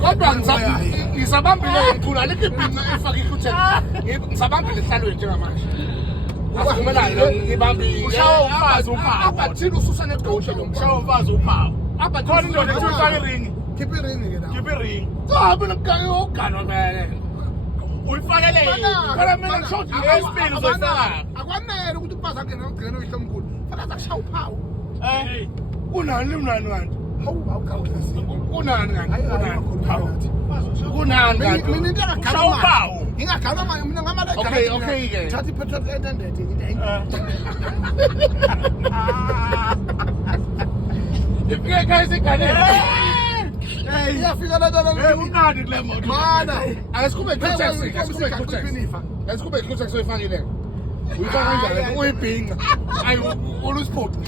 Kodwa ngisabambile ngikhula likhiphinga efaka ikhutheni. Ngisabambile hlalweni njengamanje. Asivumelane ngibambile. Ushawa umfazi uphawu. Abathini ususane egqoshe lo Ushawa umfazi uphawu. Khona indoda ethi ufake iringi. Khipha iringi ke la. Khipha iringi. Cha mina ngiyogana vele. Uyifakele Phela mina ngishothi esibili uzoyifaka. Akwanele ukuthi umfazi angene ugcine uyihlomkhulu. Fakaza kushaya uphawu. Kunani kanti? Awukhawulezi. Kunani kanti? Kunani? Kunani kanti? Mina into Ushawa uphawu. Ngingagana manje mina ngamala Okay ke. Thatha ipetrol 800 Ifike guys iganele. Iyafika la Unani kule moto. Mana. Asikube ikhuthazi, asikube ikhuthazi. Asikube ikhuthazi soyifakile. Uyifaka kanjani? Uyibhinga. Ayi ulusiphoto.